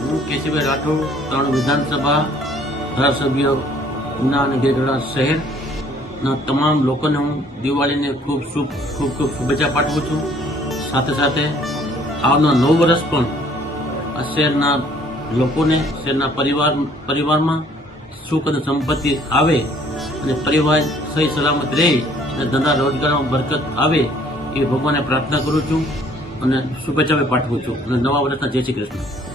હું કેશીભાઈ રાઠોડ, 3 વિધાનસભા ધારાસભ્ય ઉના અને ગીરગઢડા શહેરના તમામ લોકોને હું દિવાળીને ખૂબ શુભેચ્છા પાઠવું છું. સાથે સાથે આવનાર નવું વર્ષ પણ આ શહેરના લોકોને, શહેરના પરિવારમાં સુખ અને સંપત્તિ આવે અને પરિવાર સહી સલામત રહે અને ધંધા રોજગારમાં બરકત આવે એ ભગવાનને પ્રાર્થના કરું છું અને શુભેચ્છા પાઠવું છું અને નવા વર્ષના જય શ્રી કૃષ્ણ.